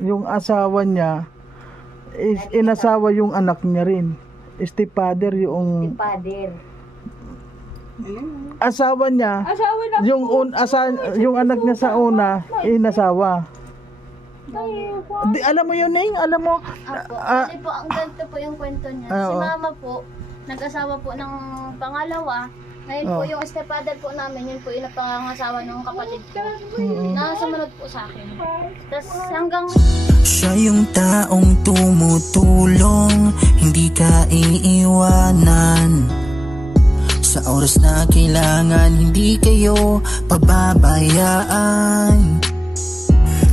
yung asawa niya is inasawa yung anak niya rin. Stepfather yung Father. asawa niya, Asawa na yung anak niya sa una inasawa. po. Alam mo yun, Ning? Alam mo? Apo, kasi po, ang ganito po yung kwento niya. Si Oo. mama po, nag-asawa po ng pangalawa. Ngayon po, yung stepfather po namin, yun po yung napangasawa ng kapatid ko. Na sumunod po sa akin. Tapos hanggang Siya yung taong tumutulong, hindi ka iiwanan. Sa oras na kailangan, hindi kayo pababayaan.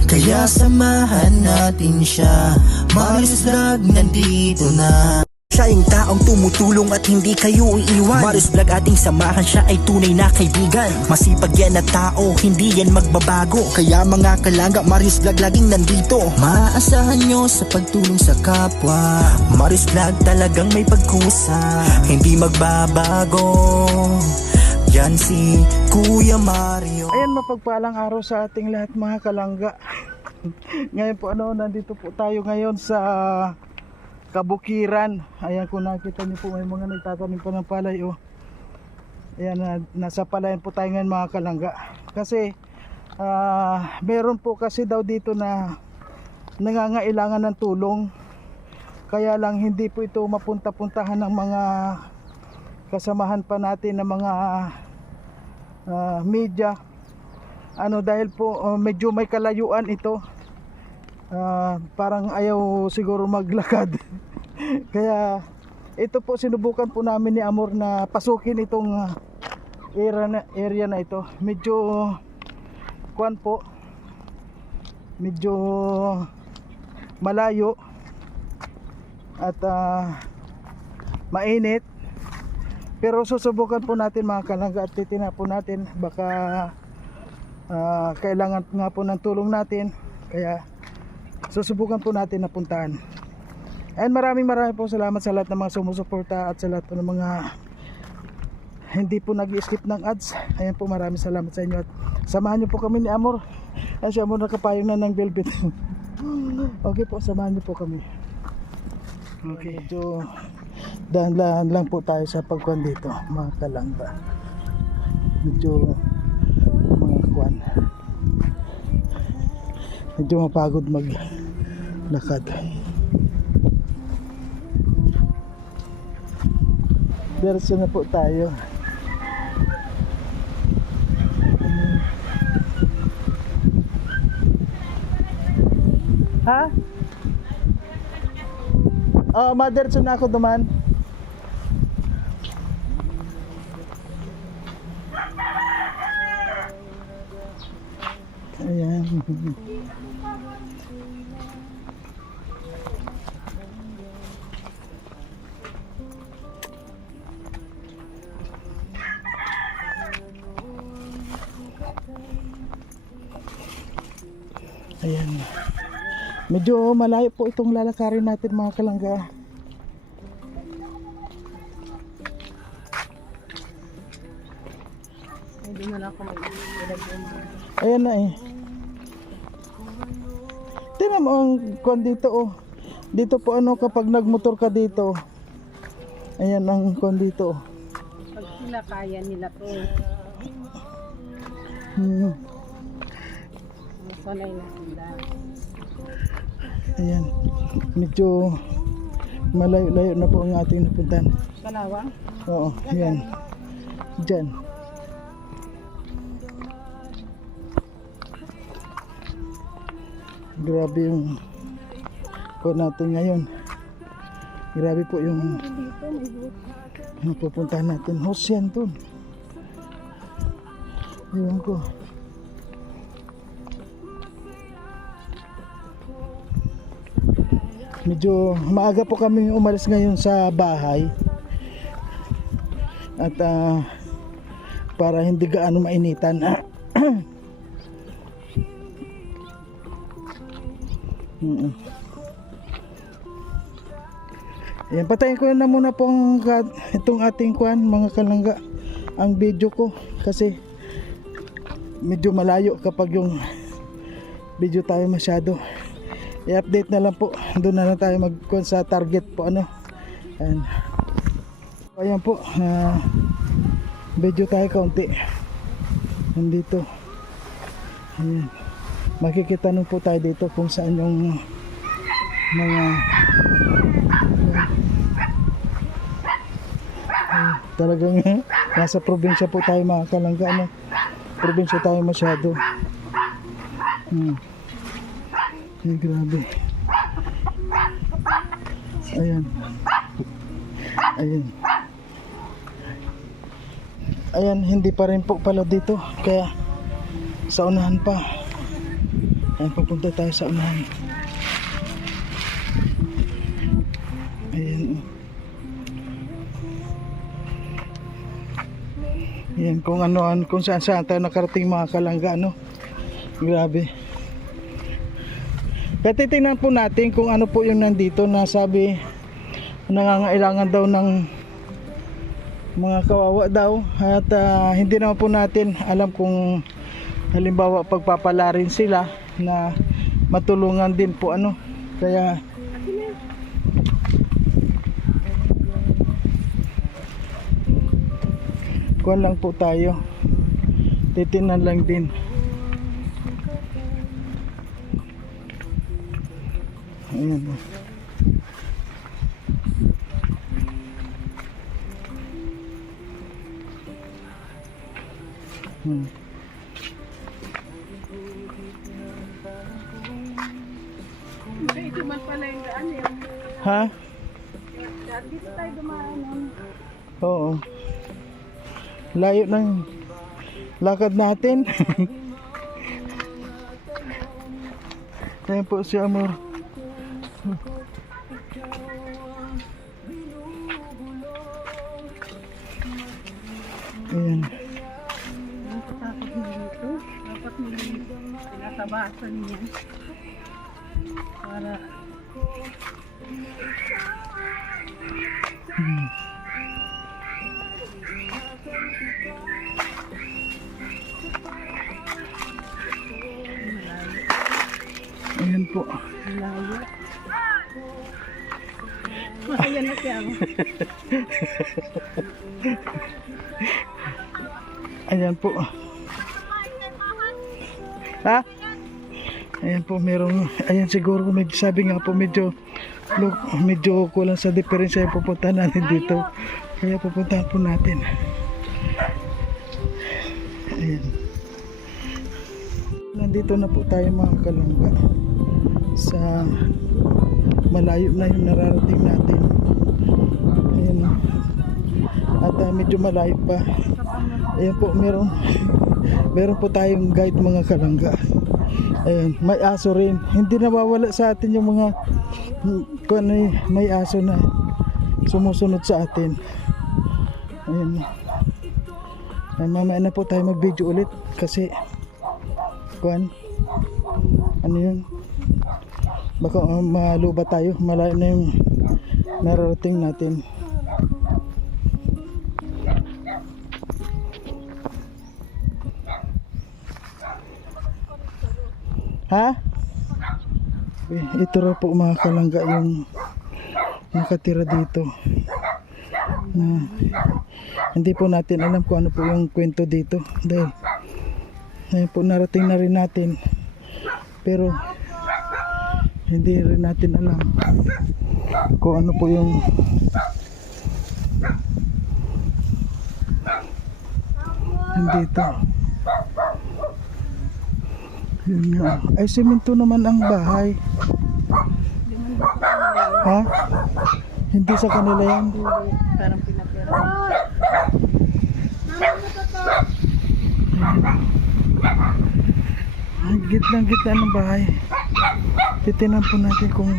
Kaya samahan natin siya, Marius Vlog nandito na. Siya yung taong tumutulong at hindi kayo iiwan. Marius Vlog ating samahan, siya ay tunay na kaibigan. Masipag yan na tao, hindi yan magbabago. Kaya mga kalangga, Marius Vlog laging nandito. Maaasahan nyo sa pagtulong sa kapwa. Marius Vlog talagang may pagkusa, hindi magbabago. Yan si Kuya Mario. Ayan, mapagpalang araw sa ating lahat mga kalangga. Ngayon po nandito po tayo ngayon sa Kabukiran. Ayan, kung nakita niyo po may mga nagtatanim pa ng palay. Ayan, nasa palayan po tayo ngayon mga kalangga. Kasi meron po kasi daw dito na nangangailangan ng tulong. Kaya lang hindi po ito mapunta-puntahan ng mga kasamahan pa natin ng mga media, dahil po medyo may kalayuan ito, parang ayaw siguro maglakad. Kaya ito po, sinubukan po namin ni Amor na pasukin itong area na ito. Medyo medyo malayo at mainit. Pero susubukan po natin mga kalangga at titina po natin. Baka kailangan nga po ng tulong natin. Kaya susubukan po natin na puntahan. And maraming po salamat sa lahat ng mga sumusuporta at sa lahat po ng mga hindi po nag-skip ng ads. Ayan po, maraming salamat sa inyo. At samahan niyo po kami ni Amor. Ay, si Amor nakapayong na ng velvet. Okay po, samahan niyo po kami. Okay, so dahan-dahan lang po tayo sa pagkuhan dito mga kalangga. Medyo medyo mapagod maglakad. Diretso na po tayo. Ha? Madiretso na ako duman. Ayan. Ayan. Medyo malayo po itong lalakarin natin mga kalangga. Ayan na eh. Tingnan mo ang kwan dito Dito po kapag nagmotor ka dito. Ayan ang kwan dito. Pag sila kaya nila to. Sanay na sila. Ayan. Medyo malayo-layo na po ang ating napuntahan. Kalawang? Oo, ayan. Diyan. Grabe yung kwan natin ngayon. Grabe po yung pupuntahan natin. Hosyan to. Ewan ko. Medyo maaga po kami umalis ngayon sa bahay. At para hindi gaano mainitan. Ayan, patayin ko na muna po itong ating kwan mga kalangga, ang video ko, kasi medyo malayo kapag yung video tayo masyado. i-update na lang po. Doon na lang tayo sa target po ano. Ayan po, video tayo kaunti nandito. Ayan. Makikita nun po tayo dito kung saan yung mga talagang nasa probinsya po tayo mga kalangga ano? Probinsya tayo masyado. Ay, grabe. Ayan. Ayan, hindi pa rin po pala dito, kaya sa unahan pa. Ayan, papunta tayo sa unahan. Ayan. Ayan, kung saan tayo nakarating mga kalangga ano. Grabe. Kaya titingnan po natin kung ano po yung nandito na sabi nangangailangan daw ng mga kawawa daw at hindi naman po natin alam kung halimbawa pagpapalarin sila na matulungan din po ano, kaya kuwan lang po tayo, titingnan lang din. Ayan. Ito man pala yung daan yun. Ha? Dito tayo dumaan. Oo. Layo ng lakad natin. Ayan po si Amor. Ayan. Dapat nilito. Dapat nilito. Tinatabasan niya. Para ayan po. malayo. Ayan na siya. Ayan po. Ha? Ayan po, merong, ayan siguro sabi nga po medyo kulang sa diferensya yung pupunta natin dito. Kaya pupuntahan po natin. Ayan. Nandito na po tayo mga kalangga sa malayo na yung nararating natin. Ayan. At medyo malayo pa. Ayan po, meron po tayong guide mga kalangga. Ayan, may aso rin. Hindi nawawala sa atin yung mga may aso na sumusunod sa atin. Ayan. Ay, mamaya na po tayo mag-video ulit kasi ano yun? Baka maluba tayo. Malayo na yung nararating natin. Ha? Ito raw po mga kalangga yung nakatira dito na hindi po natin alam kung ano po yung kwento dito dahil ngayon po narating na rin natin pero hindi rin natin alam kung ano po yung nandito. Yun nga. Ay, semento naman ang bahay. Ha? Hindi sa kanila yan. Parang pinapera. Ang gitna ng bahay. Titinan po natin kung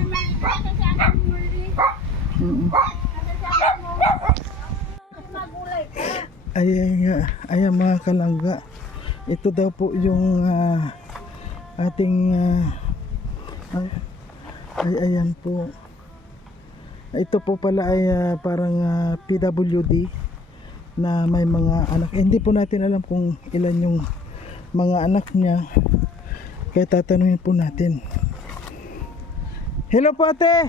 ayan mga kalangga. Ito daw po yung ating ayan po. Ito po pala ay parang PWD na may mga anak. Hindi po natin alam kung ilan yung mga anak niya. Kaya tatanungin po natin. Hello po ate.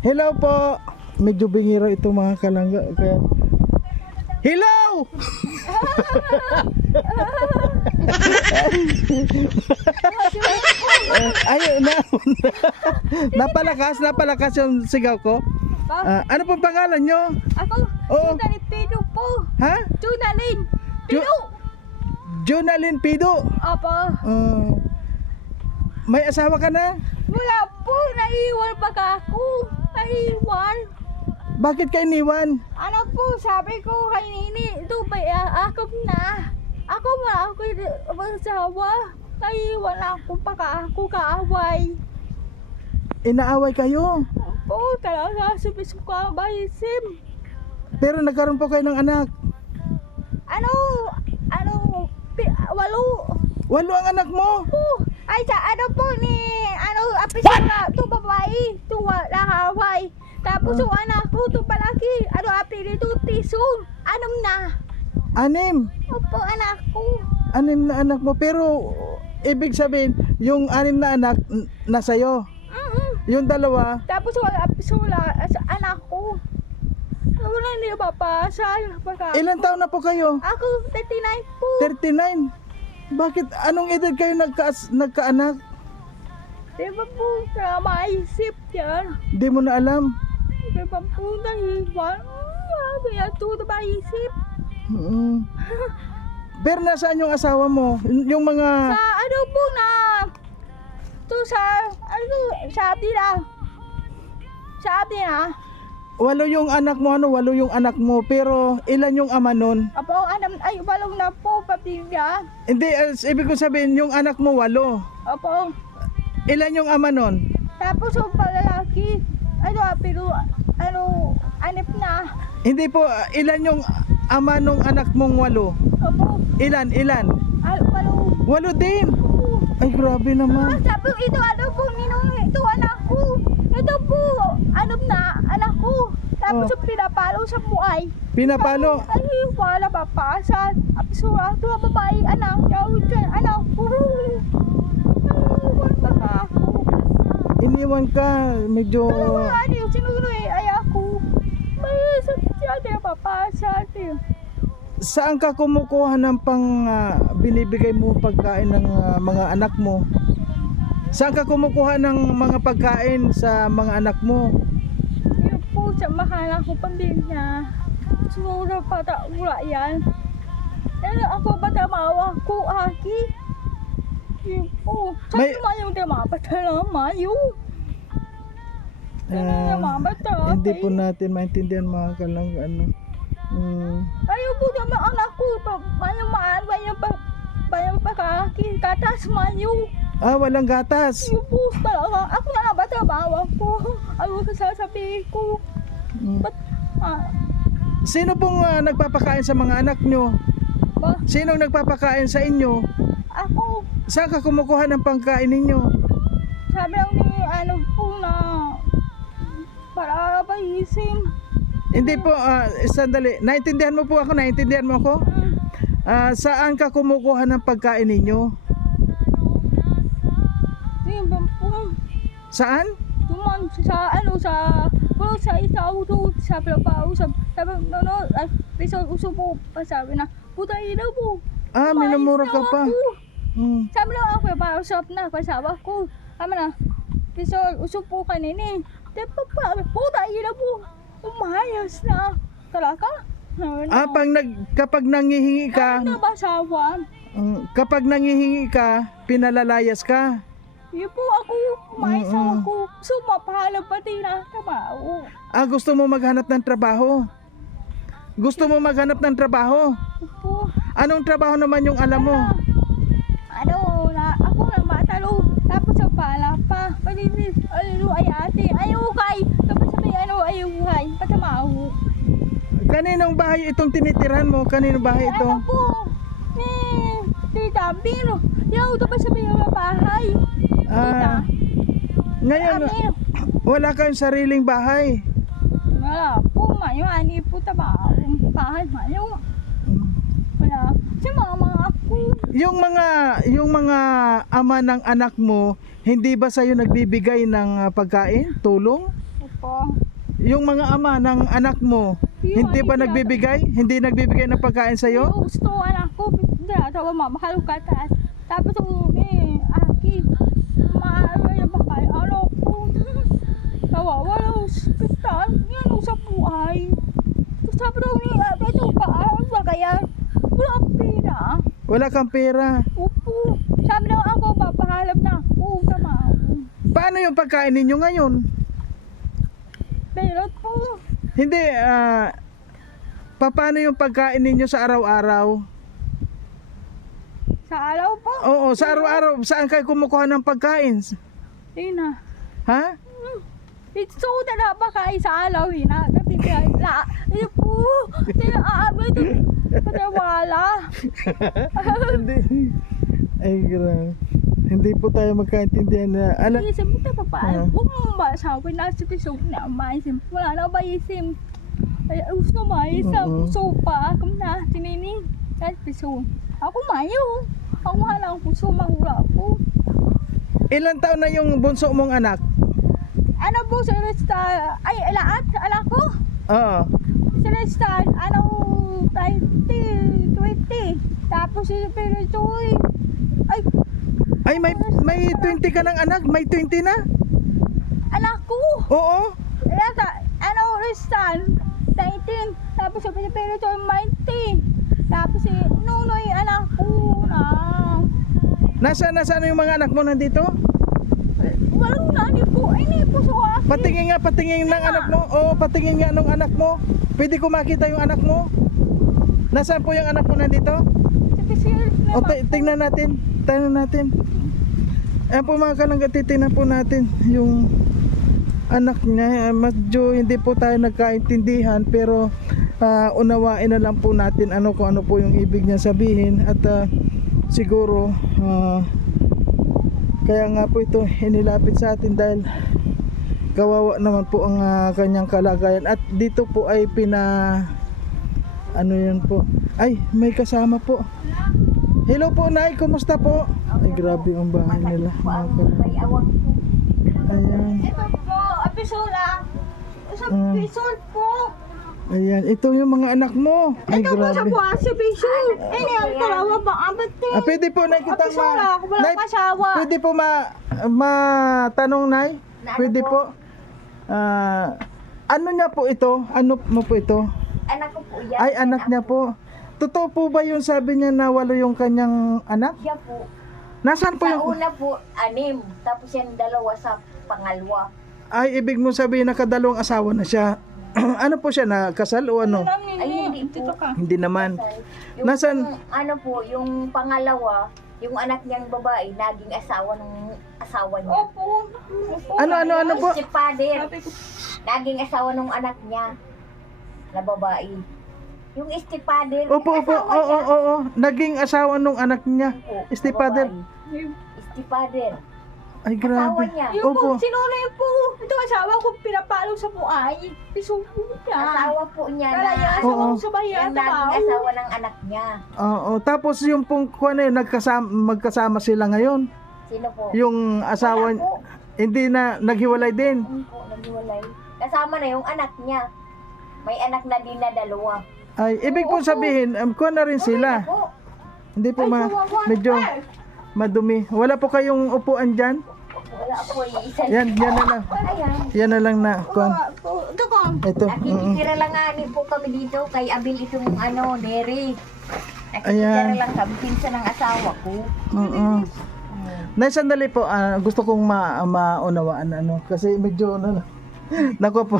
Hello po. Medyo bingiro itong mga kalangga. Kaya... Hello! Ayun na. Napalakas yung sigaw ko. Ano po pangalan nyo? Ako, Oo. Junalyn Pido po. Ha? Junalyn Pido. Jonalyn Pido. Opo. May asawa ka na? Wala po, naiwan pa ako. Naiwan. Bakit ka iniwan? Ano po, sabi ko kay Nini, ito ba akap na. Ako asawa. Naiwan ako pa ako kaaway. Inaaway kayo. Po, talaga subis ko ang bahisim. Pero nagkaroon po kayo ng anak. Ano, 8. 8 ang anak mo. Po, ay sa ano po ni, apisura, to babae, to lahaway. Tapos yung anak ko, to palaki, apelyido, Tisong, anong na? 6. Opo, anak ko. 6 na anak mo. Pero ibig sabihin, yung 6 na anak nasa'yo. Yung 2, Tapos yung apisura, anak ko. Wala niya papasal. ilan taon na po kayo? Ako, 39 po. 39. Bakit? Anong edad kayo nagkaanak? Di ba po, na maisip yan? Di mo na alam. Di ba po, nahiwan? Kaya ito na maisip. Mm. Pero nasaan yung asawa mo? Yung mga... Sa ano po na, to sa, sabi na. 8 yung anak mo, 8 yung anak mo. Pero ilan yung ama nun? Apo, walong na po, pamilya. Hindi, ibig ko sabihin, yung anak mo 8. Apo, Ilan yung ama nun? tapos yung palalaki, pero, anip na. Hindi po, ilan yung ama nung anak mong 8? Apo, Ilan? walong. 8 din. Ay, grabe naman. Sabi ito, po, ito anak ko. Ito po, anak ko. Tapos yung pinapalo sa buhay. Pinapalo. Ay, wala papasan. Apsura, ito ang babae, anak. Yawin dyan, anak ko. Ay, wala pa ako. Iniwan ka, medyo... Ano yung sinuno ay ako. May sakit siya, di papasan. Saan ka kumukuha ng binibigay mo pagkain ng mga anak mo? Saan ka kumukuha ng mga pagkain sa mga anak mo? Yun po, sa mahal ako pamilya. Sumura pata wala yan. Ako patamawa ko, aki. Yun po. May- Saan naman yung damapatala, yung? Hindi po natin maintindihan mga kalang ano. Ayaw po naman anak ko. Bayang pakaki. Katas mayo. Walang gatas. Yung po talaga. Ako na ba trabaho ko? Ano sasabihin ko? Ba't, Sino pong nagpapakain sa mga anak nyo? ba? Sinong nagpapakain sa inyo? Ako, Saan ka kumukuha ng pangkain ninyo? sabi lang ni po na para pahisim. Hindi po, sandali. Naintindihan mo po ako? Naintindihan mo ako? Saan ka kumukuha ng pagkain ninyo? Yung ba po? Saan? Tuman sa isaw sa palapausap. Sabi, pisol uso po. Sabi na, puta ina po. Minumura ka pa. Sabi lang ako, pausap na, pasawa ko. Sabi na, pisol uso po kanini. Tapos pa, puta ina po. Umayas na. Talaga? Kapag nangihingi ka, Ano ba sawa? kapag nangihingi ka, pinalalayas ka. Yun po ako, umayas ako. Sumapahalang pati na trabaho. Gusto mo maghanap ng trabaho? Gusto mo maghanap ng trabaho? Opo. Anong trabaho naman yung alam mo? Ako na matalo. Tapos sa pala pa. Palinis, ay ate. Ayaw kay. Tapos sabi, ayaw kay. Patamaho. Kaninong bahay itong tinitirahan mo? Kaninong bahay ito? Ano po? Tita, Pino. Yaw, tapos sabi yung bahay. Tita. Ngayon, wala kayong sariling bahay. Wala po, mayo. Ani po tabaho. Bahay, mayo. Wala. Si mama ako. Yung mga ama ng anak mo, hindi ba sa'yo nagbibigay ng pagkain, tulong? Opo. Yung mga ama ng anak mo, hindi ba nagbibigay? Hindi nagbibigay ng pagkain sa'yo? Yung gusto anak ko, tawa mamahal ka taas. Tapos aki, maaari na ba kayo? Ano ko? Tawa, wala hospital. Yan sa buhay. Tapos sabi daw niya, ito ka, ba kaya? Wala akong pera. Wala kang pera. Opo. Sabi daw ako, papahalap na ako. Tama ako. Paano yung pagkain ninyo ngayon? Pero po, Hindi, paano yung pagkain ninyo sa araw-araw? sa araw po, Oo, sa araw-araw, saan kayo kumukuha ng pagkain? yun na. Ha? Ito na ba kayo sa araw, hina? Kasi kaya, ito po, aaabot ito. Wala. Hindi. Ay, grabe. Hindi po tayo magkaintindihan na. Ala, Isim mo tayo papaano? Huwag mo masabi na sa piso na maisim. Wala na ba isim? Ay, gusto maisim. Puso pa. Kung na, tinini. Kahit piso. Ako mayo. Ako mahal ang puso, mahula ko. ilan taon na yung bunso mong anak? Ano po sa resta? Ay, alaat? Ala ko? Oo. Sa resta, ano, 20. Tapos si Peritoy. Ay, Ay, may 20 ka ng anak? May 20 na? anak ko. Oo. Yata, ano, Ristan, 19. Tapos si Peritoy, 90. Tapos si Nunoy, anak ko na. Nasaan yung mga anak mo nandito? Walang nani po. Ay, ni po sa akin. Patingin ng anak mo. Oo, patingin nga ng anak mo. Pwede ko makita yung anak mo? Nasaan po yung anak mo nandito? Si Pisil O, naman. tingnan natin. Tingnan natin. Ayan po mga kalangga, titingnan po natin yung anak niya. Medyo hindi po tayo nagkaintindihan, pero unawain na lang po natin kung ano po yung ibig niya sabihin. At siguro kaya nga po ito inilapit sa atin dahil kawawa naman po ang kanyang kalagayan. At dito po ay ano yan po, ay may kasama po. Hello po, Nay, kumusta po? Ay, grabe ang bahay nila. Ayan. Ito po, episode Sa episode po. Ayan, ito yung mga anak mo. Ay, Ito po sa grabe. buwan, si episode. Eh, ang parawa ba? Abat eh. Pwede po, Nay, kitang Episode ako, walang Nay, kasawa. pwede po matanong, Nay? Pwede po. Ano niya po ito? Ano mo po ito? Anak ko po yan. Ay, anak niya po. Totoo po ba yung sabi niya na walo yung kanyang anak? Siya po. Nasaan po Sa yung... una po, 6. Tapos yan 2 sa pangalawa. Ay, ibig mo sabihin nakadalawang asawa na siya. Ano po siya, nakasal o ano? Ay, hindi po. Dito ka. Hindi naman. Yung, Nasaan? ano po, yung pangalawa, yung anak niyang babae, naging asawa ng asawa niya. Opo. Ano po? Si Pader, Sabi ko, naging asawa ng anak niya na babae. Yung estipader, Opo. Oo. Naging asawa nung anak niya. po, Estipader. babae. Estipader. Ay, Asawa grabe. niya. yung po, Opo. sinuna yun po. Ito asawa ko, pinapalo sa buhay. Piso po niya. Asawa po niya Kaya yung na asawa Oo. ko sa bayan, yung naging tabaw. asawa ng anak niya. Oo. Tapos yung pong kuwan na yun, magkasama sila ngayon. Sino po? Yung asawa, Wala po. hindi na naghiwalay din. Hindi po, naghiwalay. Kasama na yung anak niya. May anak na din na 2. Ay, ibig po sabihin, kuwan na rin sila. Po. Hindi po medyo madumi. Wala po kayong upuan dyan? Wala po, isa. Yan na lang. Ayan. Yan na lang na, kuwan. Ito ka. Ito. Nakikitira lang nga po kami dito kay Abil itong Neri. Ayan. Nakikitira lang kami, pinsan ng asawa ko. Nay, sandali po, gusto kong maunawaan kasi medyo nako po.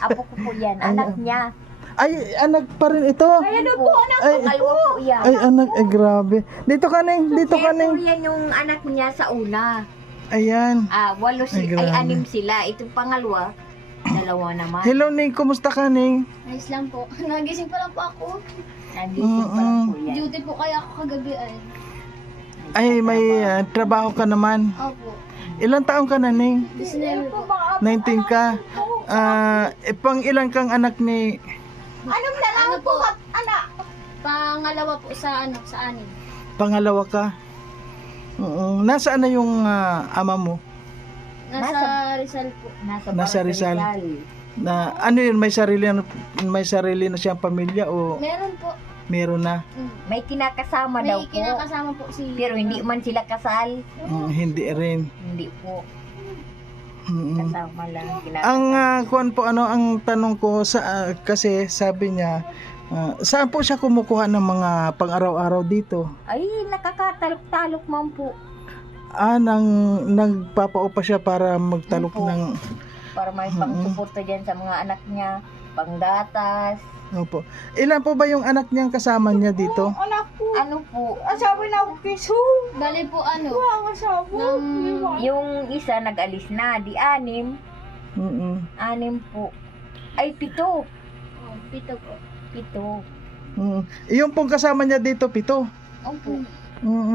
Apo ko po yan, anak niya. Ay, anak pa rin ito. Ayan doon po, anak. Ay, Pangalawa po yan. ay anak, ay grabe. Dito ka Ning, dito ka Kaya po Ning. yan yung anak niya sa una. Ayan. 8 Ay, grabe. 6 sila. Itong pangalawa, 2 naman. Hello Ning, kumusta ka Ning? Ayos lang po. Nagising pa lang po ako. Nandito pa lang po yan. Duty po kaya ako kagabi ay. Ay, may trabaho ka naman. Opo. Ilang taong ka na Ning? 19 po. 19 ka. Pang ilang kang anak ni... Anong dalawa Ano po? anak? Pangalawa po sa sa anin. Pangalawa ka? Nasaan na yung ama mo? Nasa Rizal po. Nasa Rizal. Na ano yun, may sarili na siyang pamilya o Meron po. meron na? May kinakasama daw May po. kinakasama po si... Pero hindi man sila kasal. Hindi rin. Hindi po. Mm. Kasama lang. Ang kuan po ano ang tanong ko sa kasi sabi niya saan po siya kumukuha ng mga pang-araw-araw dito? Ay, nakakatalok-talok man po. Nagpapaupa siya para magtalok Opo. ng Para may pang-suporta dyan sa mga anak niya. Panggatas. Opo. Ilan po ba yung anak niyang kasama niya dito? Anak ko. Ano po. Asawa na ako piso. Bali po ano. Ang asawa. Nang... Yung isa nag-alis na. Di 6. Mm. 6 po. Ay, 7. Pito po. 7. Mm. Yung pong kasama niya dito 7. Opo.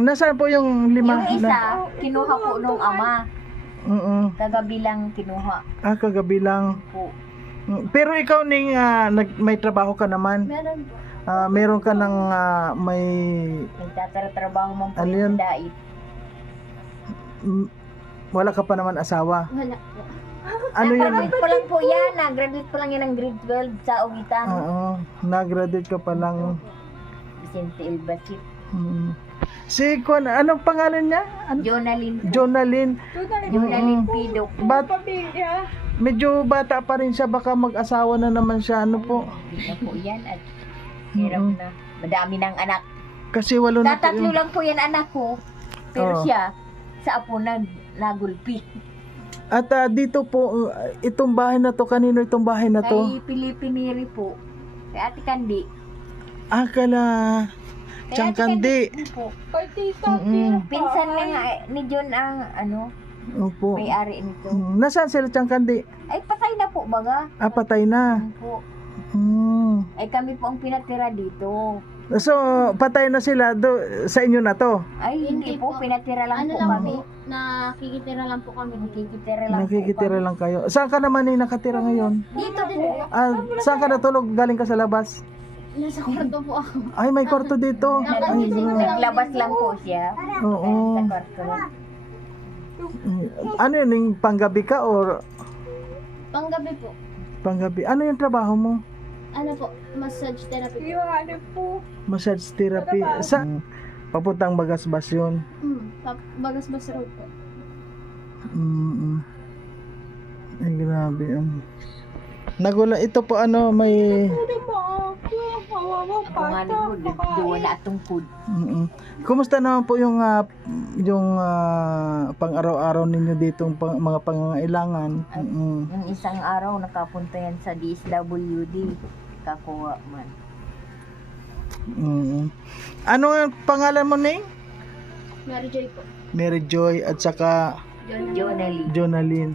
Nasaan po yung 5? Yung isa, kinuha po nung ama. Kagabi lang kinuha Kagabi lang. po. Pero ikaw ning may trabaho ka naman. Meron po. Meron ka ng may Nagtatrabaho man po Ano yung yun? dait. wala ka pa naman asawa. Wala po. Ano yun? Graduate pa lang po yan. Graduate pa lang yan ng grade 12 sa Ugitan. Oo, nag-graduate ka pa lang. Vicente Elbasit. Si Kwan, anong pangalan niya? Jonalyn po. Jonalyn. Jonalyn Pido po. Pamilya. Medyo bata pa rin siya, baka mag-asawa na naman siya. Ano po? Hindi na po yan at hirap na. Madami ng anak. Kasi walo na po Tatatlo yung... lang po yan anak ko. Pero Oo. siya, sa apo nagulpi. At dito po, itong bahay na to, kanino itong bahay na to? Kay Pilipiniri po. Kay Ate Kandi. Kala Kay Tiyang Ate Kandi. po. Kay tita. Pinsan na nga ni John ang Opo. may-ari nito. Nasaan sila Tiyang Kandi? Ay, patay na po baga. Patay na. Po. Mm. Ay, kami po ang pinatira dito. So, patay na sila sa inyo na to. Ay, hindi Hindi po. po. Pinatira lang Ano po lang kami. po. Nakikitira lang po kami. Nakikitira lang Nakikitira po kami. lang kayo. Saan ka naman nakatira ngayon? Dito din. Saan ka natulog? Galing ka sa labas? Nasa kwarto po ako. Ay, may kwarto dito. Ay, grabe. Naglabas lang po siya. Oo. Sa kwarto lang. Ano yun, yung panggabi ka or Panggabi po. panggabi? Ano yung trabaho mo? Ano po? Massage therapy po. Iwan po. Massage therapy. Sa papuntang Bagasbas yun. Bagas-bas road po. Ay, grabe. Nagula, ito po may... Ako nga ni po, duwa na atong food. Kumusta naman po yung pang-araw-araw ninyo dito, mga pangangailangan? Yung isang araw, nakapunta yan sa DSWD. Kakuha man. Ano ang pangalan mo, Ning? Mary Joy po. Mary Joy at saka Jonalyn. Jonalyn.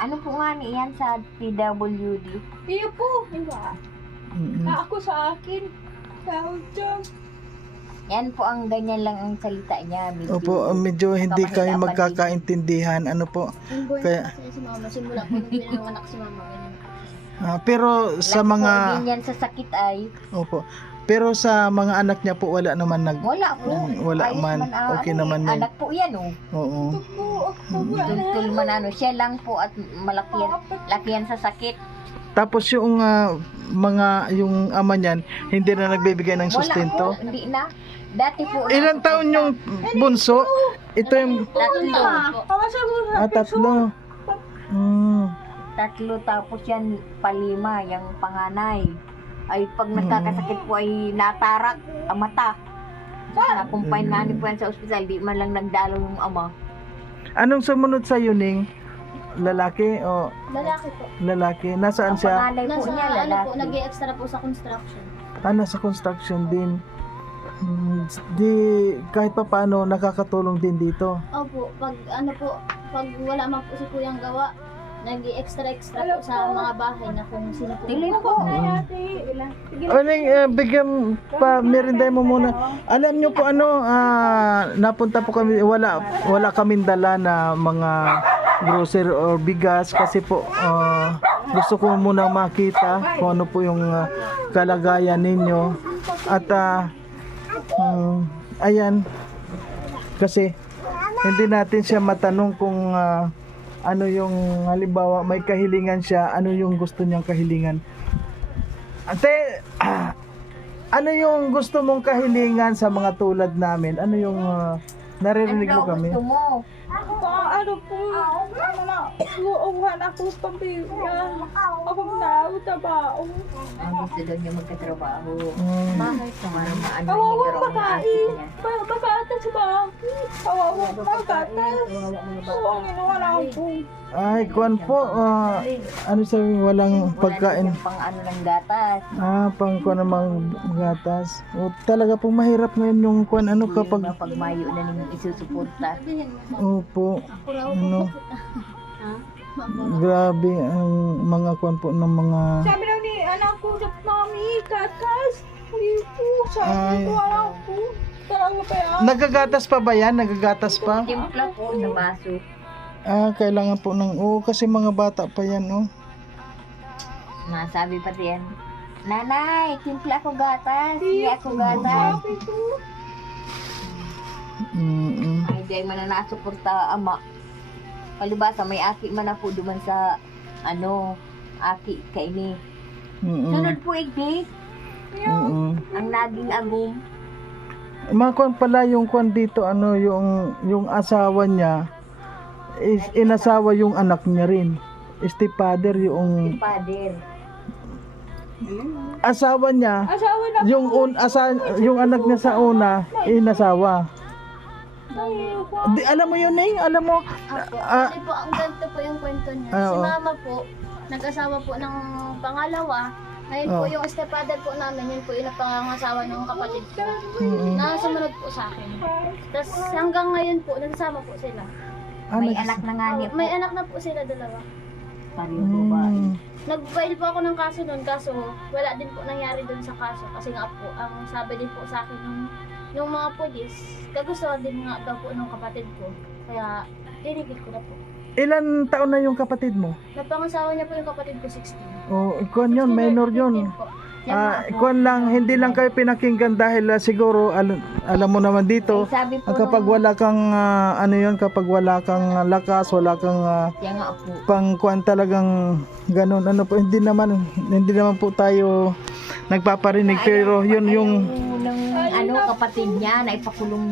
Ano po nga niyan sa PWD? Iyo po. Diba? Na ako sa akin. Sahod dyan. Yan po ang ganyan lang ang salita niya. Opo, medyo hindi kayo Kamahirapan magkakaintindihan. Ano po? Yung born Kaya- kasi si mama. Simula po nung pinanganak si mama. Ganyan. Pero sa mga... Ganyan sa sakit ay, Opo. Pero sa mga anak niya po, wala naman wala po. Wala Ayos man. Okay naman yun. Anak po yan oh. Oo. Tultul man siya lang po at laki yan sa sakit. Tapos yung yung ama niyan, hindi na nagbibigay ng sustento. Wala po, hindi na. Dati po. Ilang taon yung bunso? Ito yung... Tatlo. Tatlo. Tatlo tapos yan palima, yung panganay. Ay pag nagkakasakit po ay natarak ang mata. Nakumpine nga ni po yan sa ospital, di man lang nagdalo yung ama. Anong sumunod sa Ning? Lalaki o Lalaki po. lalaki? Nasaan Ang siya? panganay po Nasa niya, ano po, lalaki. nag-extra po sa construction. Nasa construction din. Di kahit pa paano nakakatulong din dito. Opo, pag ano po, pag wala man po si Kuyang gawa, nag-extra po sa mga bahay na kung sino po. Dilim po. Aling, bigyan pa merinday mo muna. Alam nyo po napunta po kami, wala kaming dala na mga grocery or bigas kasi po gusto ko muna makita kung ano po yung kalagayan ninyo. At ayan, Kasi hindi natin siya matanong kung ano yung halimbawa may kahilingan siya, ano yung gusto niyang kahilingan. Ate, ano yung gusto mong kahilingan sa mga tulad namin? Ano yung naririnig mo Ano kami? gusto mo? Ano po, uuhan ako sa pamilya. Ako na trabaho. Ang gusto daw niya magkatrabaho. Mm. Naman maano Kawawang yung ang makain. niya. Magkata sa bahay. Kawawang magkata. Kawawang inuha lang po. Ay, kuwan po, ano sabi, walang Wala pagkain. siyang pang ano ng gatas. Pang kuwan namang gatas. O, talaga po mahirap ngayon yung kuwan, ano kapag, Yung pag mayo na ninyo isusuporta. opo, ano, grabe ang mga kuwan po ng mga, Sabi lang ni anak ko sa mami, gatas. Hindi po. Sabi ko anak ko. Talaga pa yan. nagagatas pa ba yan? Nagagatas pa? Timpla po sa baso. Kailangan po ng, kasi mga bata pa yan, Nasabi pati yan. Nanay, timpla ako gatas. Hindi ako gatas. Sabi ko. Ay, di ay mananasuporta ama. Palibasa, may aki man na po duman sa aki kaini. Sunod po igdi, ang naging agum. Mga kuwan pala yung kuwan dito, ano, yung asawa niya, is inasawa yung anak niya rin. Stepfather yung Pader. asawa niya, Asawa na yung anak niya sa una inasawa. po. Alam mo yun, Ning? Alam mo? Kasi po, ang ganito po yung kwento niya. Si oo. mama po, nag-asawa po ng pangalawa. Ngayon po yung stepfather po namin, yun po yung napangangasawa ng kapatid ko. Na sumunod po sa akin. Tapos hanggang ngayon po, nagsasama po sila. May anak na nga niya po. May anak na po sila dalawa. Pareho babae. Nag-file po ako ng kaso noon, kaso wala din po nangyari doon sa kaso. Kasi nga po, ang sabi din po sa akin ng mga polis, kagustuhan din nga daw po ng kapatid ko. Kaya, dinigil ko na po. Ilan taon na yung kapatid mo? Napangasawa niya po yung kapatid ko 16. Ikuan yun, minor yun. Ikuan lang, hindi lang kayo pinakinggan dahil siguro, alam mo naman dito, Ay, sabi po kapag wala kang, kapag wala kang lakas, wala kang Kaya nga po. pangkuan talagang ganun, po, hindi naman po tayo nagpaparinig, pero yun yung, Ng kapatid niya, na ipakulong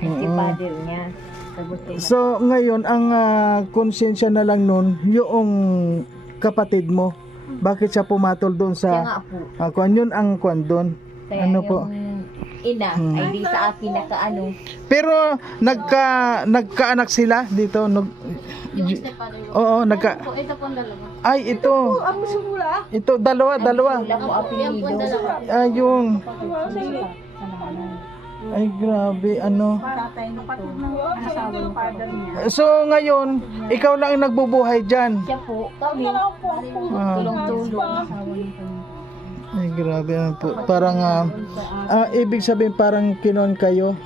yung stepfather niya. Kagusto niya. so ngayon, ang konsensya na lang nun, yung kapatid mo, bakit siya pumatol doon Kaya sa, nga po. kuan yun ang kuan doon. Kaya Ano yung po? ina, ay di sa akin nakaano. Pero nagkaanak sila dito. Yung stepfather ko. Oo, Ito po ang dalawa. ay ito. Ang simula. Ito dalawa. Wala po Yan po ang apelido. dalawa. Yung ay grabe ano. So ngayon, ikaw lang ang nagbubuhay diyan. Siya po, kami, Ah, tulong-tulong. ay grabe ano po. Parang ibig sabihin parang kinon kayo,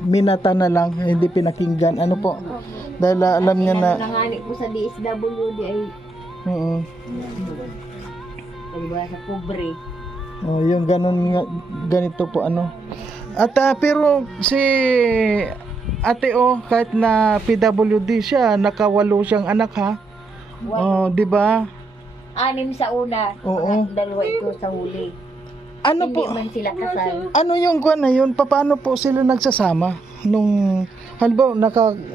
minata na lang, hindi pinakinggan. Ano po? Dahil alam niya na Nanganganib po sa DSWD ay sa pobre. yung ganito po ano. At pero si Ate kahit na PWD siya, nakawalo siyang anak ha. Di ba? 6 sa una, Oo. dalawa ito sa huli. Ano Hindi po? man sila kasal. Ano yung kuan na yun? Paano po sila nagsasama? Nung halimbawa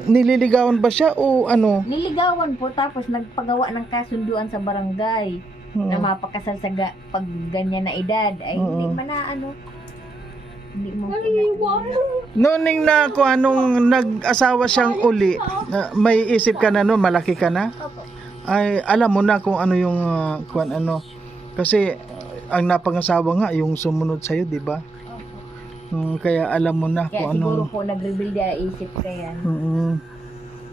nililigawan ba siya o ano? Niligawan po tapos nagpagawa ng kasunduan sa barangay na mapakasal sa pag ganyan na edad. Ay hindi man na hindi mo Noong na kung anong nag-asawa siyang uli, may isip ka na no, malaki ka na? Ay alam mo na kung ano yung kuan ano. Kasi ang napangasawa nga yung sumunod sa iyo, di ba? Kaya alam mo na Kaya kung siguro ano. po nag-reveal dia isip kaya.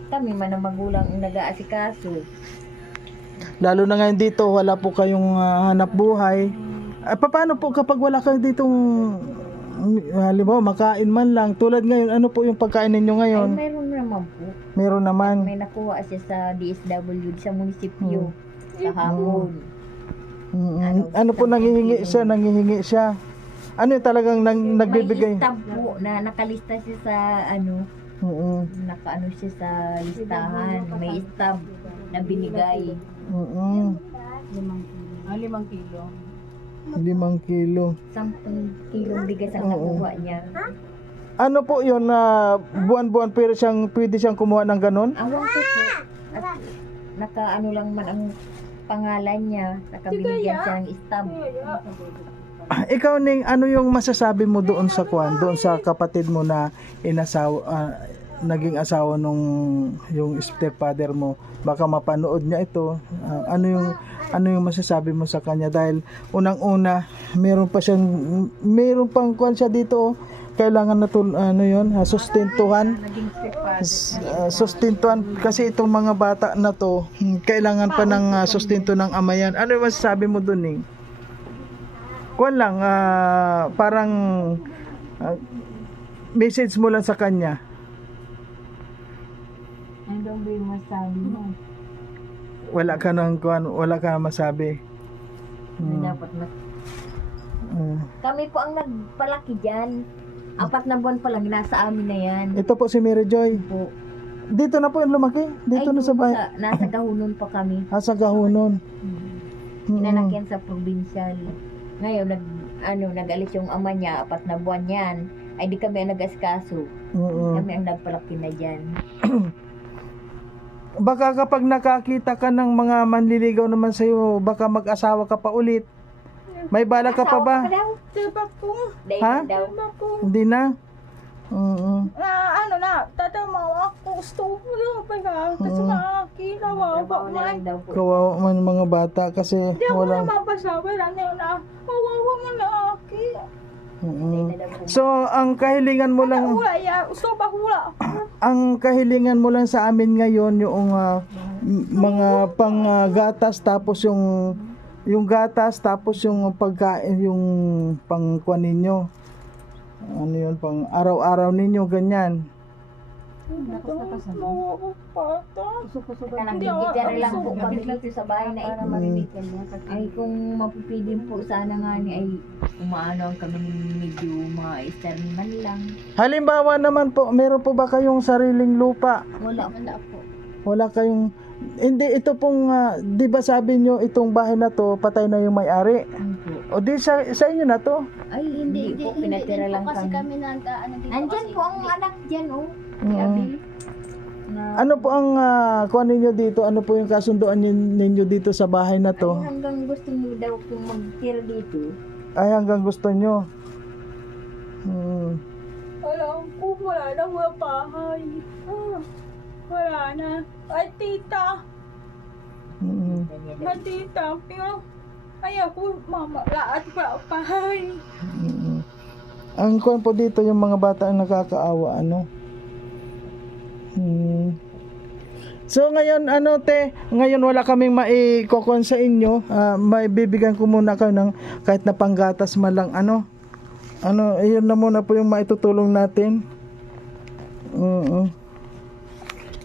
Kami man ang magulang ang nag-aasikaso. Lalo na ngayon dito, wala po kayong hanap buhay. Paano po kapag wala kayo ditong halimbawa makain man lang, tulad ngayon, ano po yung pagkain ninyo ngayon? Ay mayroon naman po. Meron naman. May nakuha siya sa DSWD sa munisipyo. Sa hapon. Ano po nangihingi siya? Ano yung talagang nagbibigay? May stab po na nakalista siya sa ano, Oo. nakaano siya sa listahan. May stab na binigay. Oo. 5 kilo. 5 kilo. 10 kilong bigas ang Oo. nakuha niya. Ano po yun na buwan-buwan pwede siyang kumuha ng ganun? Awang ko po. At nakaano lang man ang pangalan niya. Nakabinigyan siya ng stab. Ikaw Ning, ano yung masasabi mo doon sa doon sa kapatid mo na naging asawa nung yung stepfather mo? Baka mapanood niya ito. Ano yung masasabi mo sa kanya dahil unang-una meron pang kwan siya dito, kailangan na sustentuhan. Sustentuhan kasi itong mga bata na to, kailangan pa ng sustento ng ama yan. Ano yung masasabi mo doon, Ning? Kwan lang, parang message mo lang sa kanya. Ano daw ba yung masabi mo? Wala ka nang masabi. Dapat Kami po ang nagpalaki dyan. 4 na buwan pa lang, nasa amin na yan. Ito po si Mary Joy. Po. Dito na po yung lumaki. Dito na sa bahay. Nasa Gahunon pa kami. Sa Gahunon. Pinanakyan sa provincial. Ngayon, nag-alis yung ama niya, 4 na buwan yan. Ay di kami ang nag-askaso. Kami ang nagpalaki na dyan. Baka kapag nakakita ka ng mga manliligaw naman sa'yo, baka mag-asawa ka pa ulit. May balak ka pa ba? Diba po? Ha? Daw. Diba po? Hindi na? Tatama ako. Gusto ko na pala. Kasi nakakinawa Trabaho na man. lang daw po. Kawawa man mga bata kasi Hindi ako wala. naman pasabi lang na kawawa mo na aki. So, ang kahilingan mo lang, Hula ya. Gusto ba hula? ang kahilingan mo lang sa amin ngayon yung mga panggatas tapos yung gatas tapos yung pagkain yung pangkuan ninyo. Ano yun, pang araw-araw ninyo ganyan. Nagdidere lang po kami dito sa bahay na ito. Ay kung mapipili po sana nga ni ay umaano ang kami medyo ma-ester man lang. Halimbawa naman po, meron po ba kayong sariling lupa? Wala po. Wala kayong, hindi, ito pong, di ba sabi nyo, itong bahay na to, patay na yung may-ari. O di sa inyo na to? Ay hindi po, pinatira lang kasi kami. kami dito Nandyan kasi. po ang anak dyan Si Mm. Abil. Ano po ang kuha ninyo dito? Ano po yung kasunduan ninyo dito sa bahay na to? Ay, hanggang gusto niyo daw kung magtira dito. Ay, hanggang gusto nyo. Alam ko, wala na wala bahay. Wala na. Ay, tita. Ay, tita. Pero, ay ako, mama, lahat wala bahay. Ang kuha po dito, yung mga bata ang nakakaawa, ano? So ngayon ngayon wala kaming maikokon sa inyo. May bibigyan ko muna kayo ng kahit na panggatas man lang iyon na muna po yung maitutulong natin.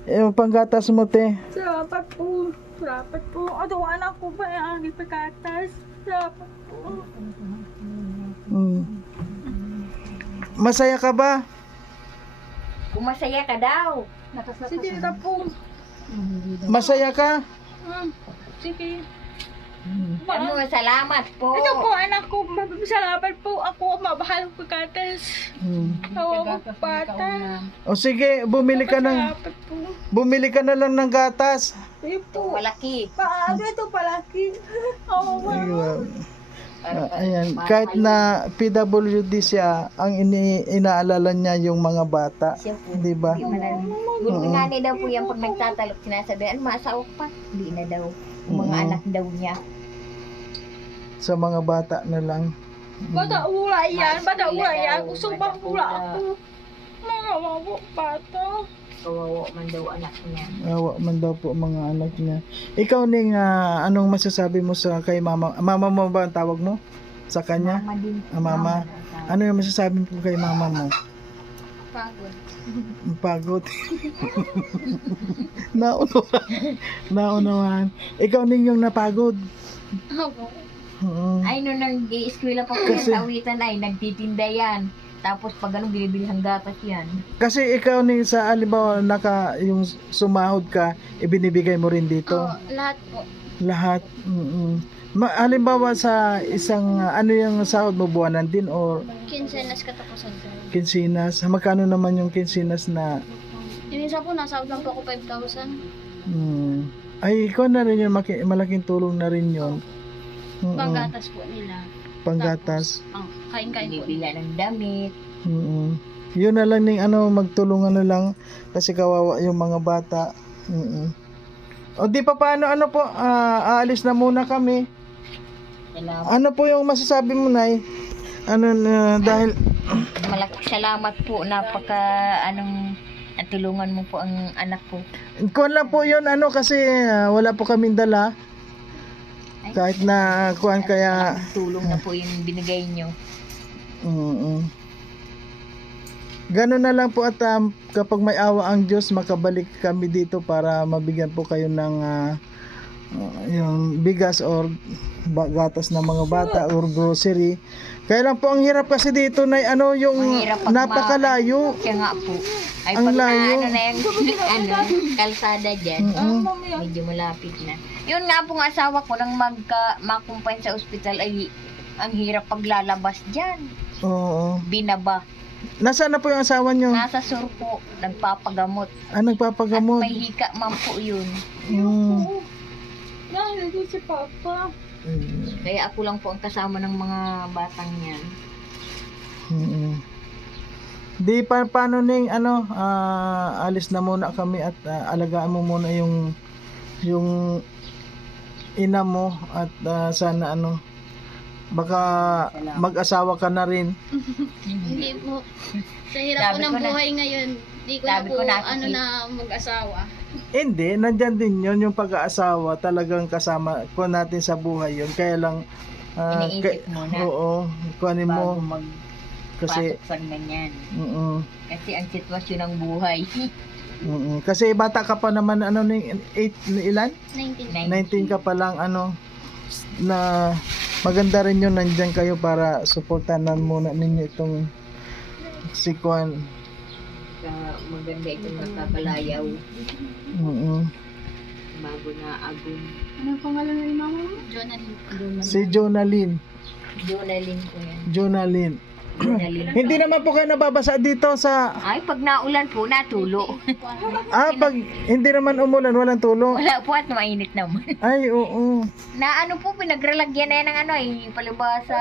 Yung panggatas mo te. Salamat po. Salamat po. Ano, anak ko ba yung aking pagkatas? Salamat po. Masaya ka ba? Kung masaya ka daw. Sige na po. Masaya ka? Sige. Ano, salamat po. Ito po, anak ko. Salamat po. Ako, mabahal ko pagkatas. Tawa ko bata. O sige, bumili ka Salamat po. na lang ng gatas. Sige po. Malaki. Paano ito palaki? Oo, Ayan, kahit na PWD siya, ang inaalala niya yung mga bata, Siya po. 'di ba? Gulpingani daw po yan pag nagtatalok. Sinasabihan, masaok pa. Hindi na daw. Yung mga anak daw niya. Sa mga bata na lang. Bata ula yan. Bata ula yan. Gusto ba ula ako? Mga bata. Kawawa man daw anak niya. Awa man daw po mga anak niya. Ikaw Ning, anong masasabi mo sa kay mama? Mama mo ba ang tawag mo? Sa kanya? Mama din. Mama. Ano yung masasabi mo kay mama mo? Pagod. Pagod. Naunawan. Ikaw Ning yung napagod. Ay, nung nag-i-eskwela pa po yan Kasi- sa Awitan ay nagtitinda yan. Tapos pag anong binibilhan gatas yan. Kasi ikaw ni sa alibaw yung sumahod ka, ibinibigay mo rin dito. Oo, lahat po. Lahat. Halimbawa sa isang ano yung sahod mo, buwanan din or Kinsenas katapusan ko. kinsinas? Magkano naman yung kinsinas na Yung isa po, nasahod lang po ako 5,000. ay ikaw na rin yun, malaking tulong na rin yun. Panggatas po nila. Panggatas. Kain-kain po. Binibila ng damit. Yun na lang yung magtulungan na lang kasi kawawa yung mga bata. O di pa paano, ano po, aalis na muna kami. Salamat. Ano po yung masasabi mo, Nay? Dahil Malaking salamat po. Natulungan mo po ang anak ko. kuwan lang po yun, kasi wala po kaming dala. Ay, Kahit na kuwan kaya tulong na po yung binigay nyo. Ganun na lang po at kapag may awa ang Diyos, makabalik kami dito para mabigyan po kayo ng yung bigas or gatas ng mga bata or grocery. Kaya lang po ang hirap kasi dito na yung Mahirap pag napakalayo. Kaya nga po. Ay, Ang pag layo. na yung kalsada dyan, medyo malapit na. Yun nga po ang asawa ko nang makumpay sa ospital ay ang hirap paglalabas dyan. Oo. Binaba. Nasaan na po yung asawa nyo? Nasa surpo, nagpapagamot. Nagpapagamot. At may hika man po yun. Nahilito si Papa. Kaya ako lang po ang kasama ng mga batang yan. Di paano ning alis na muna kami at alagaan mo muna yung ina mo at sana baka mag-asawa ka na rin. Hindi po. Sa hirap po Sabi ng ko na- buhay ngayon, di ko na sabi po ko na, na mag-asawa. Hindi, nandyan din yun yung pag-aasawa, talagang kasama ko natin sa buhay yun. Kaya lang Iniisip mo na. Oo, kunin Bago mo magpasok kasi pa ganyan. kasi Kasi ang sitwasyon ng buhay. kasi bata ka pa naman 8 ilan? 19. 19 ka pa lang na maganda rin yun, nandyan kayo para suportahan muna ninyo itong si Kwan. Maganda itong nakakalayaw. Bago na agong. Anong pangalan ng mama mo? Jonathan. Si Jonalyn. Jonalyn po yan. Jonalyn. Jonalyn. Hindi naman po kayo nababasa dito sa Ay, pag naulan po, natulo. pag hindi naman umulan, walang tulo. Wala po at mainit naman. Ay, oo. Na po, pinagralagyan na yan ng palibasa,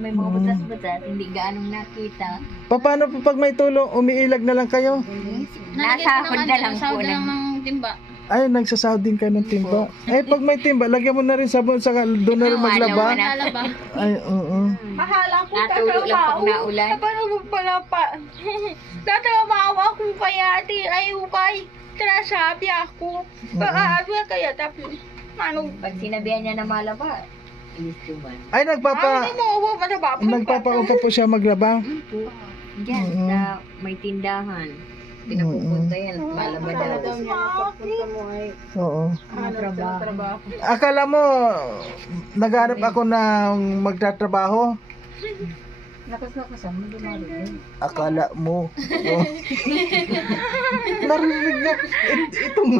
may mga butas-butas, hindi gaanong nakita. Paano po pag may tulo, umiilag na lang kayo? Nasahod na lang po Nasahod na lang ng... ng timba. Ay, nagsasahod din kayo ng timba. Ay, pag may timba, lagyan mo na rin sabon, saka doon na rin maglaba. Lalaba. Ay, oo. Akala ko Natulo lang pag naulan. Paano mo pala pa? Tatrabaho ako kaya ayaw kay trasabi ako. Pag-aabi kaya tapos Pag sinabihan niya na malaba, ilis tuman. Ay, Ano mo mataba? nagpapaupa po siya maglaba. Diyan, sa may tindahan. Pinapupunta yan at malaba daw. Oo. Trabaho. Akala mo, naghanap ako ng magtatrabaho? Akala mo. Oh. Narinig na. Itong,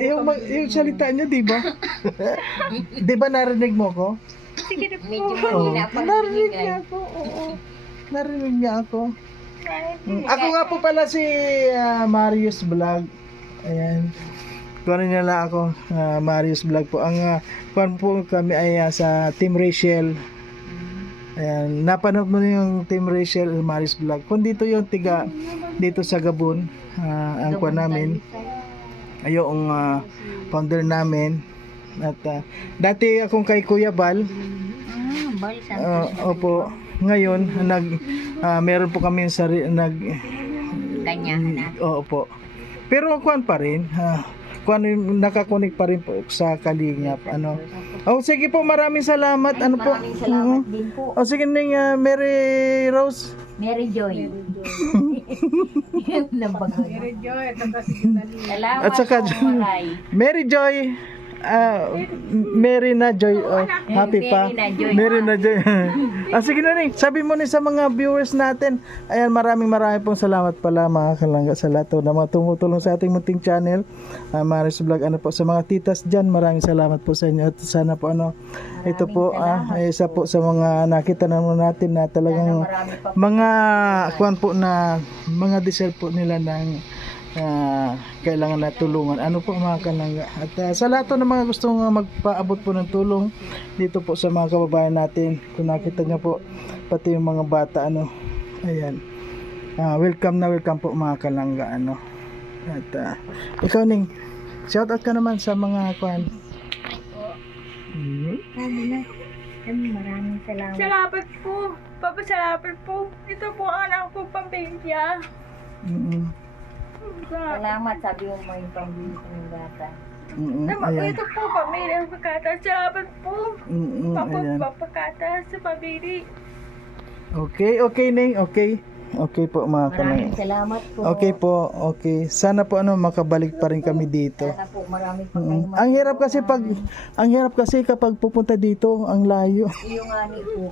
yung salita niyo, di ba? Di ba narinig mo ko? Medyo Oo. mahina pag Narinig binigay. niya ako. Oo. Narinig niya ako. Ako nga po pala si Marius Vlog. Ayan. Kunin niya lang ako. Marius Vlog po. Ang kuwan po kami ay sa Team Rachel. Ayan. Napanood mo na yung Team Rachel, Marius Vlog. Kung dito yung tiga dito sa Gabon. Ang kuwan namin. Yung founder namin. At dati akong kay Kuya Bal. Bal, Santos. Opo. Ngayon, meron po kami Ganyahan na. opo. Pero kuan pa rin, nakakonik pa rin po sa Kalingap. Sige po, maraming salamat. Maraming salamat din po. Sige ning Mary Rose. Mary Joy. Mary Joy. Salamat At saka po, Maray. Mary Joy. Mary na Joy. Happy pa. Mary na Joy. Mary na Joy. Sige na rin. Sabi mo ni sa mga viewers natin. Ayan, maraming pong salamat pala mga kalangga sa lahat na mga tumutulong sa ating munting channel. Maris Vlog. Ano po sa mga titas dyan. Maraming salamat po sa inyo. At sana po ito po isa po sa mga nakita naman natin na talagang mga kuwan po na mga diesel po nila ng kailangan na tulungan. Ano po mga kalangga. At sa lahat ng mga gustong magpaabot po ng tulong dito po sa mga kababayan natin, kung nakita nyo po pati yung mga bata ayan, welcome po mga kalangga at ikaw Ning, shout out ka naman sa mga kwan. Maraming salamat. Salamat po. Papasalamat po. Ito po ang anak ko pamilya. Salamat, sabi mo yung pambili ko ng bata. Ayan. Ito po pamilya pagkata. Salamat po. Ayan. Papagpapakata sa pamilya. Okay Ning, okay po mga kalangga. Maraming salamat po. Okay po, okay. Sana po makabalik pa rin kami dito. Sana po marami pa kayong Ang hirap kasi kapag pupunta dito, ang layo. yung ani po.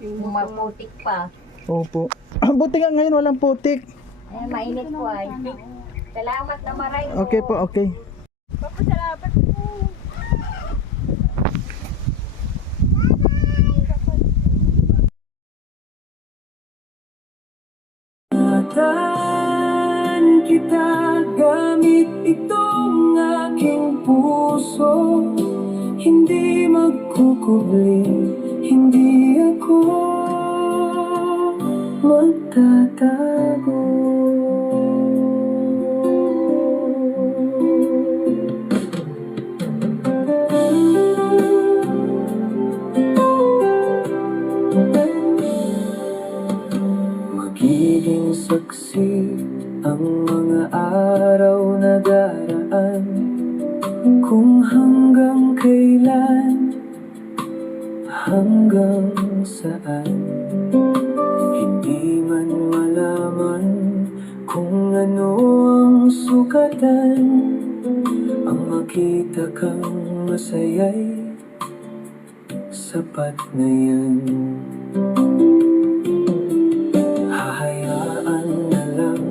Yung maputik pa. Opo. Buti nga ngayon walang putik. Ay, mainit po ay. Salamat na maray po. Okay po, okay. Papasalamat po. Ingatan kita gamit itong aking puso. Hindi magkukubli, hindi ako magtatago. Magiging saksi ang mga araw na daraan, kung hanggang kailan, hanggang saan. Hindi man malaman kung ano ang sukatan, ang makita kang masaya'y sapat na yan. Hahayaan na lang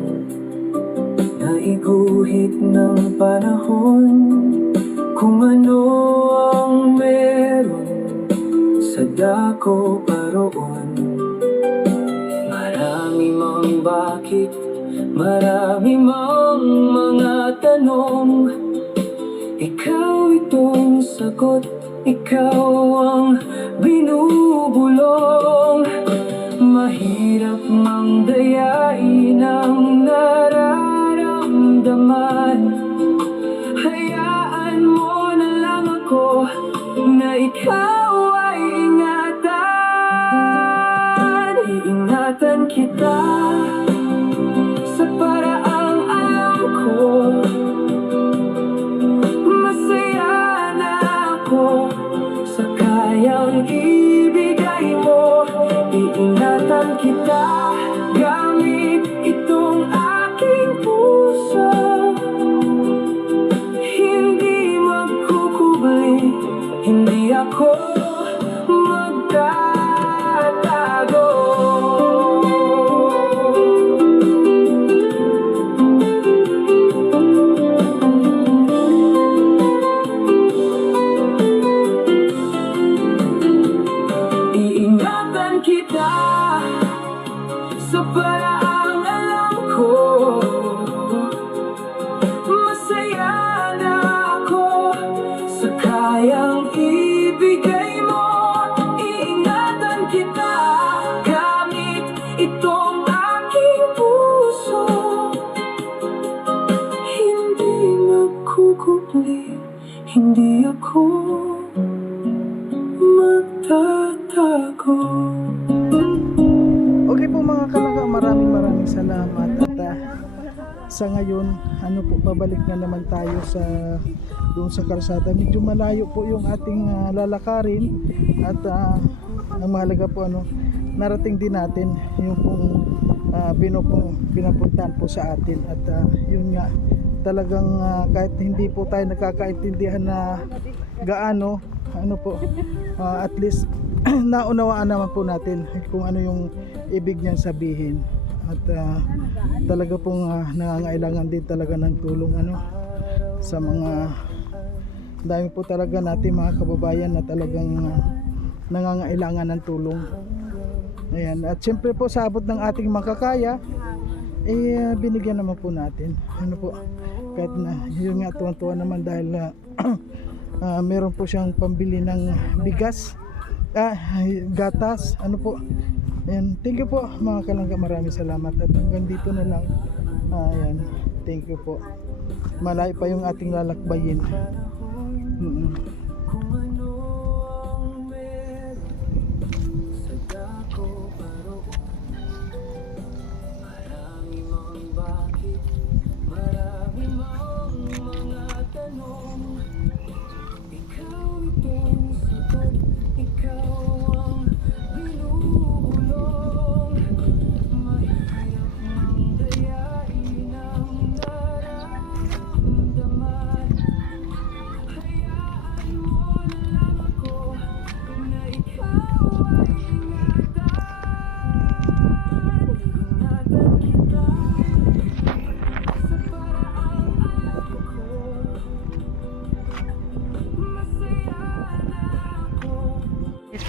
na iguhit ng panahon kung ano ang meron sa dako paroon. Marami mang bakit, marami mang mga tanong. Ikaw itong sagot, ikaw ang binubulong. Mahirap mang dayain ang nararamdaman. Hayaan mo na lang ako na ikaw ay ingatan. Iingatan kita sa paraang alam ko. Masaya na ako sa kayang ibigay mo. Iingatan kita gamit itong aking puso. Hindi magkukubli, hindi ako magtatago. Iingatan kita sa paraang alam ko. Masaya na ako sa kayang ibigay mo. Iingatan kita gamit itong aking puso. Hindi magkukubli, hindi ako magtatago. Okay po mga kalangga, maraming salamat. At sa ngayon, pabalik na naman tayo doon sa kalsada. Medyo malayo po yung ating lalakarin at ang mahalaga po narating din natin yung pong pinapuntahan po sa atin. At yun nga, talagang kahit hindi po tayo nakakaintindihan na gaano ano po, at least naunawaan naman po natin kung ano yung ibig niyang sabihin. At talaga pong nangangailangan din talaga ng tulong ano sa mga dami po talaga natin mga kababayan na talagang nangangailangan ng tulong. Ayan, at syempre po sa abot ng ating makakaya binigyan naman po natin ano po, kahit na yun nga, tuwan-tuwa naman dahil meron po siyang pambili ng bigas, gatas ano po. Ayan, thank you po mga kalangga, maraming salamat at hanggang dito na lang. Ayan, thank you po. Malayo pa yung ating lalakbayin.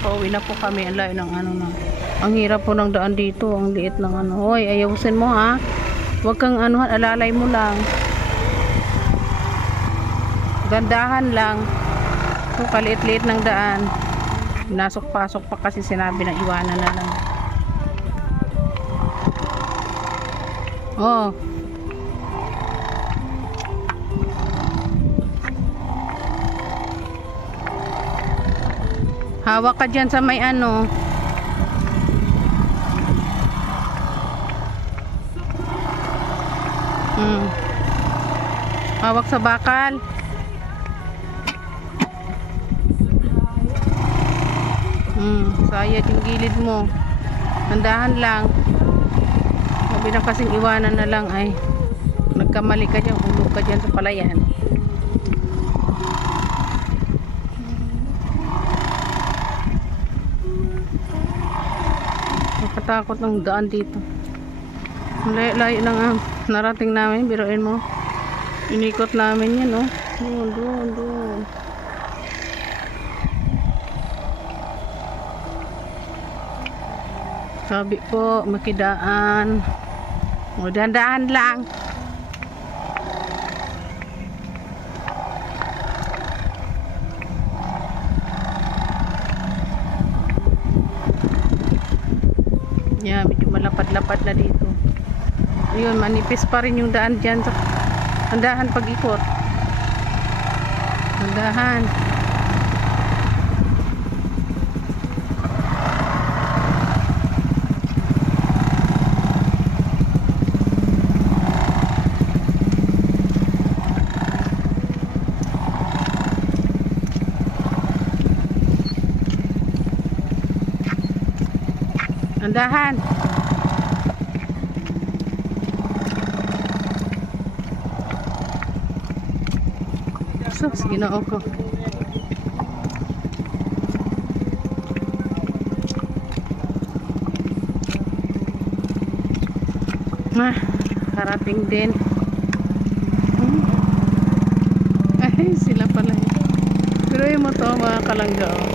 Pauwi na po kami. Ang layo ng ano na. Ang hirap po ng daan dito. Ang liit ng ano. Hoy, ayusin mo ha. Huwag kang anuhan. Alalay mo lang. Gandahan lang. So, kaliit-liit ng daan. Pinasok-pasok pa kasi sinabi na iwanan na lang. Oh. Hawak ka dyan sa may ano. Hawak sa bakal. Sayad yung gilid mo. Handahan lang. Sabi na kasing iwanan na lang ay nagkamali ka dyan. Hulog ka dyan sa palayan. Nakatakot ng daan dito. Layo ng narating namin. Biruin mo. Inikot namin yan, oh. Doon. Sabi po, makidaan. O, dahan-dahan lang. Yeah, medyo malapad-lapad na dito. Ayun, manipis pa rin yung daan dyan. Handahan pag-ikot. Handahan. Handahan. Sus, ginoo ko. Karating din. Ay, sila pala. Pero yung mo to, mga kalangga, oh.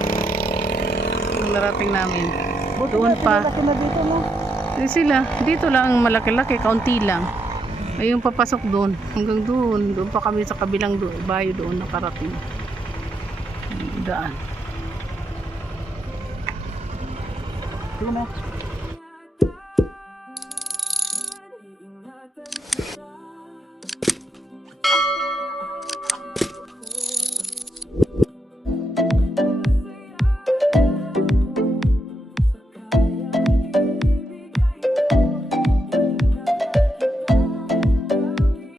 Yung narating namin. Doon pa. Sila, dito lang malaki-laki, kaunti lang. Ay yung papasok doon, hanggang doon. Doon pa kami sa kabilang bayo doon nakarating. Daan. Doon na.